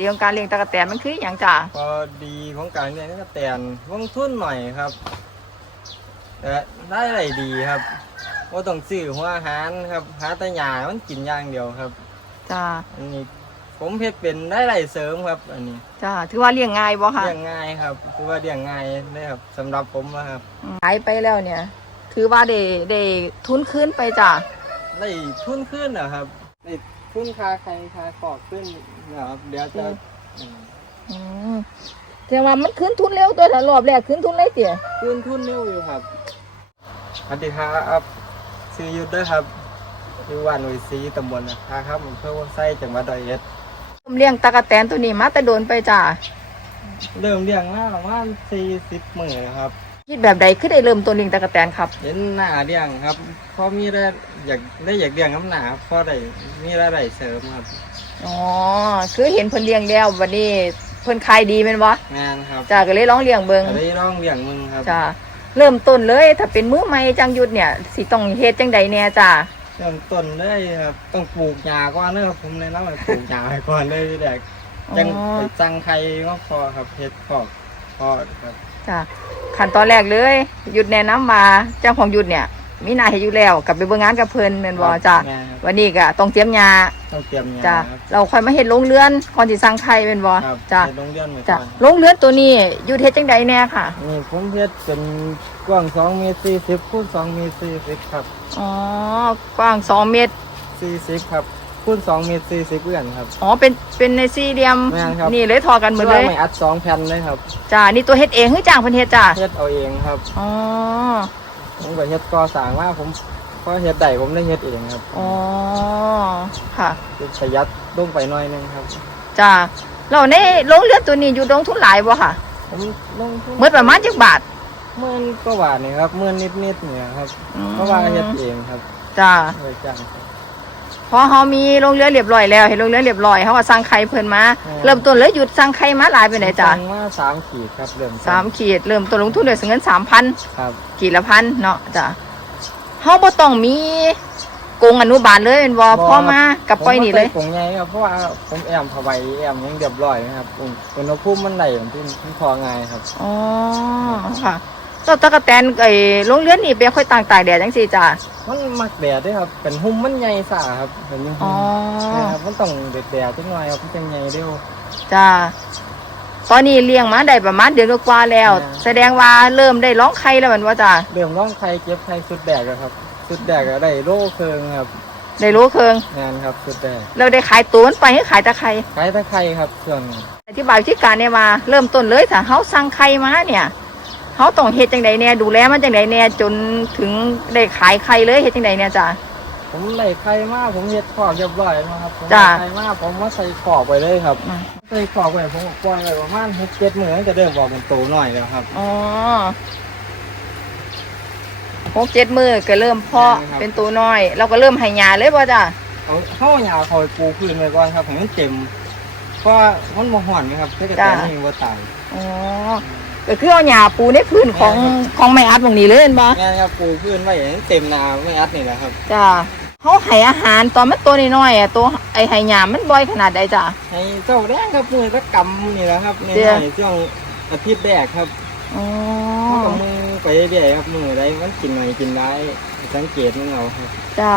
เรื่องการเลี้ยงตะกแตนมันคืออย่างจ้าพอดีของการเลี้ยงก็แตนลงทุนหน่อยครับแต่ได้อะไรดีครับว่าต้องซื้อหัวอาหารครับหาแต่หญ้ามันกินอย่างเดียวครับจ้าอันนี้ผมเฮ็ดเป็นได้ไรเสริมครับ อันนี้จ้าถือว่าเลี้ยงง่ายบ่ค่ะเลี้ยงง่ายครับคือว่าเลี้ยงง่ายเลยครับสำหรับผมนะครับอืมขายไปแล้วเนี่ย ถือว่าได้ได้ทุนขึ้นไปจ้าได้ทุนขึ้นนะครับได้ ทุนค่าใครค่าขอบขึ้นนะครับเดี๋ยวจะอืมอืมแสดงว่ามันขึ้นทุนเร็วตัวถ้ารอบแรกขึ้นทุนเลยเตี๋ยทุนทุนเร็วอยู่ครับสวัสดีครับซื้อยุทธด้วยครับอยู่วันหน่วยซีตำบลนะครับอำเภอวังไส้จังหวัดร้อยเอ็ดผมเลี้ยงตะกแตนตัวนี้มาแต่โดนไปจ้าเริ่มเลี้ยงมาประมาณสี่สิบมื้อครับ คิดแบบใดคือได้เริ่มต้นเลี้ยงตะกแตนครับ เห็นหน้าเลี้ยงครับพอมีได้อยากได้อยากเลี้ยงน้ำหนาพอได้มีรายได้เสริมครับอ๋อคือเห็นเพิ่นเลี้ยงแล้ววันนี้เพิ่นขายดีแม่นบ่งานครับจ้าก็เลยลองเลี้ยงเบิ่งก็ได้ร้องเลี้ยงมึงครับจ้าเริ่มต้นเลย ถ้าเป็นมื้อใหม่จังหยุดเนี่ยสิต้องเฮ็ดจังใดแน่จ้าเริ่มต้นได้ครับต้องปลูกหญ้าก่อนเนอะผมแนะนำให้ปลูกหญ้าไว้ก่อนเลยที่แรกอ๋อจังไปสั่งไข่ก็พอครับเฮ็ดพอกพอครับ จ้าขั้นตอนแรกเลย หยุดแนะนำมาเจ้าของหยุดเนี่ย มีหน้าให้อยู่แล้วกลับไปเบิ่งงานกับเพิ่นแม่นบ่จ้าแม่ครับ วันนี้ก็ต้องเตรียมยาต้องเตรียมหญ้าจ้าครับเราค่อยมาเฮ็ดโรงเรือนก่อนสิสั่งไข่แม่นบ่ครับจ้าในโรงเรียนเหมือนจ้ากันโรงเรือนตัวนี้อยู่เฮ็ดจังใดแน่ค่ะนี่ผมเฮ็ดเป็นกว้าง2เมตร40คูณ2เมตร40ครับอ๋อกว้าง2เมตร40ครับ คูณ2เมตร40เอื้อนครับ อ๋อเป็นเป็นในสี่เหลี่ยมแม่นครับ นี่เลยทอกันหมดเลยไม่อัดสองแผ่นเลยครับจ้านี่ตัวเฮ็ดเองหรือจ้างเพิ่นเฮ็ดจ้าเฮ็ดเอาเองครับ อ๋อผมก็เฮ็ดก่อสร้างมาผมพอเฮ็ดได้ผมได้เฮ็ดเองครับอ๋อค่ะประหยัดลงไปหน่อยหนึงครับ จ้าเราในโรงเรือนตัวนี้อยู่ลงทุนหลายบ่ค่ะผมลงทุนเมื่อประมาณจักบาทหมื่นกว่าบาทนี่ครับหมื่นนิดๆเนี่ยครับอืมเพราะว่าเฮ็ดเองครับจ้าโดยจ้างครับ พอเฮามีโรงเรือนเรียบร้อยแล้วเห็นโรงเรือนเรียบร้อยเฮาก็สั่งไข่เพิ่นมาอืมเริ่มต้นเลยหยุดสั่งไข่มาหลายไปไหนจ้าสั่งมาสามขีดครับเริ่มสามขีดเริ่มต้นลงทุนด้วยเงิน3,000ครับขีดละพันเนาะจ้าเฮาบ่ต้องมีกรงอนุบาลเลยแม่นบ่พอมากับปล่อยนี่เลย ผมบ่ใส่กรงใหญ่ครับเพราะว่าผมแอมผ้าใบแอมยังเรียบร้อยนะครับอุณหภูมิมันได้อย่างที่ที่พอง่ายครับอ๋อค่ะ เจ้าตะกะแตนไอ้โรงเรือนนี่เป็นค่อยต่างตากแดดจังซี่จ้ามันมักแดดด้วยครับเป็นหุ่มมันใหญ่สาครับเห็นอยังอ๋อนะครับมันต้องแดดแดดจังหน่อยครับมันจะใหญ่เร็วจ้าตอนนี้เลี้ยงมาได้ประมาณเดือนกว่าๆแล้วอ่าแสดงว่าเริ่มได้ร้องไข่แล้วแมันว่าจ้าเริ่มร้องไข่เก็บไข่สุดแดดแล้วครับ สุดแดดก็ได้โลเคืองครับได้รู้เคืองงานครับสุดแดดเราได้ขายตัวมันไปให้ขายแตะไคร่ขายแตะไคร่ครับส่วนอธิบายวิธีการเนี่ยมาเริ่มต้นเลยถ้าเฮาสั่งไข่มาเนี่ย เฮาต้องเฮ็ดจังใดแน่ดูแลมันจังใดแน่จนถึงได้ขายไข่เลยเฮ็ดจังใดเนี่ยจ้าผมได้ไข่มาผมเฮ็ดขอกเรียบร้อยแล้วครับผมจ้ะได้ไข่มาผมมาใส่ขอกไปเลยครับอืม ใส่ขอกไปผมก็ปล่อยไว้ประมาณหกเจ็ดมื้อมันจะเริ่มออกเป็นโตหน่อยแล้วครับ อ๋อหกเจ็ดมือก็เริ่มเพาะใช่ครับ เป็นตัวน้อย เราก็เริ่มให้ยาเลยป่ะจ้าเอาเข้าหยาคอยปูพื้นไว้ก่อนครับให้มันเต็มเพราะว่ามันบ่ห่อนไหมครับถ้าเกิดแต่นี่บ่ตายอ๋อ ก็คือเอาหญ้าปูในพื้นของของแม่อัดตรงนี้เลยเห็นบ่งานครับปูพื้นไว้ให้มันเต็มนาไม่อัดนี่แหละครับจ้าเขาให้อาหารตอนมันตัวน้อยๆอะตัวไอให้หญ้ามันบ่อยขนาดใดจ้าให้เจ้าแดงครับมือตะกำนี่แหละครับในเดี๋ยวในช่วงอาทิตย์แรกครับอ๋อเขากับมือไปเรื่อยๆครับมือใดมันกินหน่อยกินได้สังเกตมันเอาครับจ้า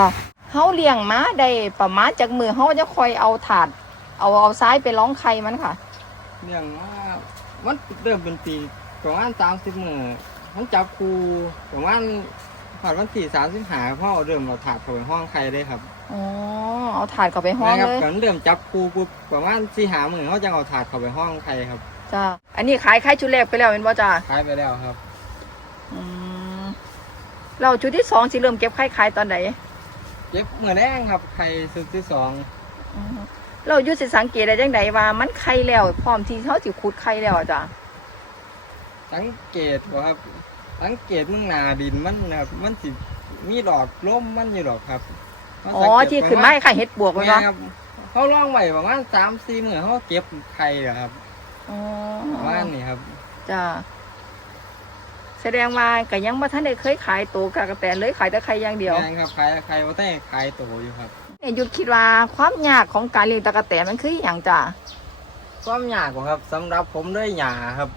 เขาเลี้ยงมาได้ประมาณจากมือเขาจะคอยเอาถาด เอาเอาซ้ายไปร้องไข่มันค่ะเรื่องว่า มันเริ่มเป็นปีประมาณสามสิบมือมันจับครูประมาณผ่านวันที่สามสิบหาพ่อเริ่มเราถาดเข้าไปห้องใครได้ครับอ๋อเอาถาดเข้าไปห้องนะครับเลยก่อนเริ่มจับครูปุ๊บประมาณสี่หามือเขาจะเอาถาดเข้าไปห้องใครครับจ้าอันนี้ขายไข่ชุดแรกไปแล้วเป็นบ่จ้าขายไปแล้วครับอืมเราชุดที่สองสิเริ่มเก็บไข่ขายตอนไหนเย็บมือแดงครับใครสุดที่สองอืม เราอยู่สิสังเกตได้จังไดว่า มันไข่แล้ว พร้อมที่เขาสิขุดไข่แล้วอะจ้ะสังเกตว่าครับ สังเกตมึงหนาดินมันนะครับมันสิมีดอกล้มมันอยู่ดอกครับเขาอ๋อสังเกตที่ขึ้นไม้ไข่เห็ดบวกปมันระมาเนาะณครับเขาล่องไว้ประมาณสามสี่มือเขาเก็บไข่อะครับอ๋อประมาณนี้ครับ จ้ะแสดงว่าก็ยังบ่ทันได้เคยขายตัวกระแตนเลยขายแต่ไข่อย่างเดียว แม่นครับขายไข่ว่าแต่ขายโตอยู่ครับเนี่ย หยุดคิดว่าความยากของการเลี้ยงตะกะแตนมันคืออหย่างจ้ะความยากกว่าครับสำหรับผมด้วยหญ้าครับ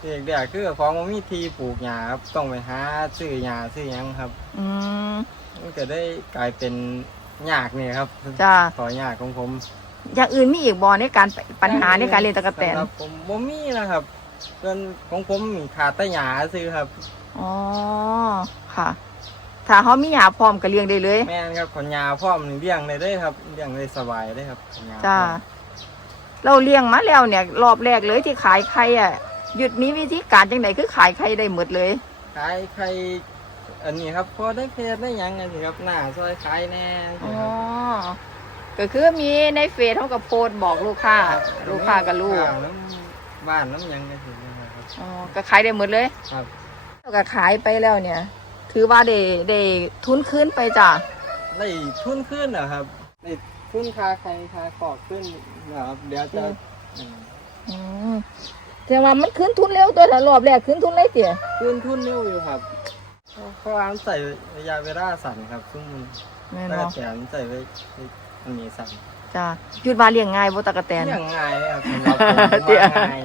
เด็กเดียคือของมันมีทีปลูกหญ้าครับต้องไปหาซื้อหญ้าซื้อหยังครับอืม มันก็ได้กลายเป็นยากนี่ครับจ้าขอยากของผมอย่างอื่นมีอีกบอในการปัญหาในการเลี้ยงตะกแตนสำหรับผมบ่มีนะครับเพื่อนของผมมีขาดแต่หญ้าซื้อครับ อ๋อค่ะ ถ้าเขามีหยาพร้อมก็เลี้ยงได้เลย แม่นครับขนหญ้าพร้อมนี่เลี้ยงได้เลยครับเลี้ยงได้สบายเลยครับขนหญ้จ้าพร้อมเราเลี้ยงมาแล้วเนี่ย รอบแรกเลยที่ขายไข่อะหยุดมีวิธีการจังไหนคือขายไข่ได้หมดเลย ขายใครอันนี้ครับพอได้เพจได้หยังไงสิครับหน้าซอยขายแน่อ๋อ ก็คือมีในเฟซเขากับโพสต์บอกลูกค้าลูกค้ากับลูก ข้าวน้ำบ้านน้ำหยังไงสิครับอ๋อ ก็ขายได้หมดเลยครับแล้วก็ขายไปแล้วเนี่ย ถือว่าได้ได้ทุนคืนไปจ้ะได้ทุนขึ้นเหรอครับได้ทุนค่าใครค่าขอกขึ้นนะครับเดี๋ยวจะอืมอืมแต่ว่ามันคืนทุนเร็วตัวแต่รอบแรกคืนทุนเลยเตี๋ยทุนทุนเร็วอยู่ครับเพราะว่ามันใส่ระยะเวลาสั่นครับซึ่งมันแม่แล้วเนาะก็แถมใส่ไว้มันมีสั่นจ้ะหยุดมาเลี้ยงง่ายบ่ตะกะแตนเลี้ยงง่ายเลยครับสำหรับผมผมเดี๋ยวว่าง่าย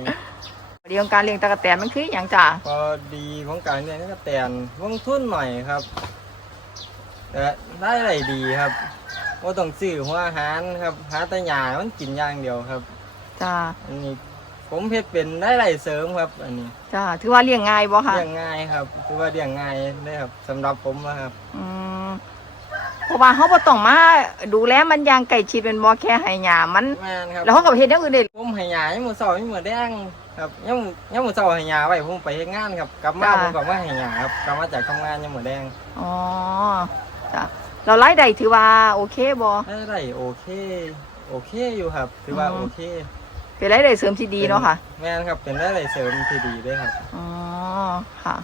เดียวการเลี้ยงตะกะแตนมันคืออย่างจ้ะพอดีของการเรียนก็แต่นลงทุนหน่อยครับแต่ได้อะไรดีครับว่าต้องซื้อหัวอาหารครับหาแต่หญ้ามันกินอย่างเดียวครับจ้ะอันนี้ผมเฮ็ดเป็นได้ไรเสริมครับ อันนี้จ้ะถือว่าเลี้ยงง่ายบ่ค่ะเลี้ยงง่ายครับคือว่าเลี้ยงง่ายเลยครับสำหรับผมนะครับอืมเพราะว่าเขาบ่ต้องมาดูแลมันอย่างใกล้ชิดเป็นบ่แค่ให้หญ้ามันแม่นครับแล้วเขาก็ไปเฮ็ดอย่างอื่นได้ผมให้หญ้ายังมื้อเช้ายังมื้อแดง ครับยังยังมื้อเช้าให้หญ้าไว้ผมไปเฮ็ดงานครับกลับมาผมก็มาให้หญ้าครับกลับมาจากทำงานยังมื้อแดงอ๋อจ้ะเรารายได้ถือว่าโอเคบ่ ได้ไรโอเค โอเคอยู่ครับถือว่าอืม โอเคเป็นรายได้เสริมที่ดีเนาะค่ะแม่นครับเป็นได้ไรเสริมที่ดีด้วยครับ อ๋อค่ะ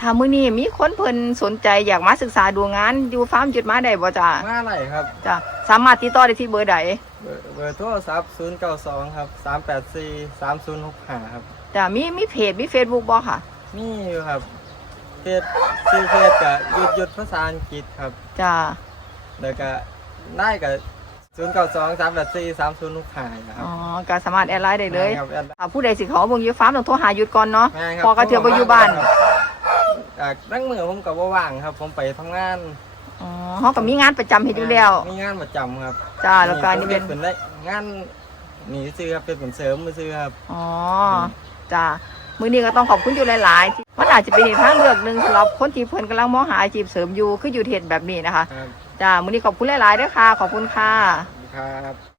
ถ้ามื้อนี้มีคนเพิ่นสนใจอยากมาศึกษาดูงานอยู่ฟาร์มจุดมาได้บ่จ้ะมาไรครับจ้ะสามารถติดต่อได้ที่เบอร์ใด เบอร์เบอร์โทรศัพท์092ครับ384 3065ครับจ้ะมีมีเพจมี Facebook บ่ค่ะนี่อยู่ครับเพจชื่อเพจกับหยุดหยุดภาษาอังกฤษครับ จ้ะแล้วก็ได้กับ092 384 3065นะครับอ๋อก็สามารถแอดไลน์ได้เลยครับแอดถ้าผู้ใดสิเขาเบิ่งอยู่ฟาร์มต้องโทรหาหยุดก่อนเนาะแม่นครับพอก็เทื่อบ่อยู่บ้านจากนั่งมือผมกับว่าว่างครับ ผมไปทำงาน อ๋อเฮาก็มีงานประจำเฮ็ดอยู่แล้ว มีงานประจำครับจ้าแล้วก็อันนี่เป็น เป็นได้งานหนีซื้อครับเป็นผลเสริมมือซื้อครับ อ๋อจ้ามื้อนี้ก็ต้องขอบคุณอยู่หลายๆที่มันอาจจะเป็นอีกทางเลือกหนึ่งสำหรับคนที่เพิ่นกำลังมองหาอาชีพเสริมอยู่คืออยู่เทศแบบนี้นะคะครับจ้ามื้อนี้ขอบคุณหลายๆด้วยค่ะ ขอบคุณค่ะ ครับ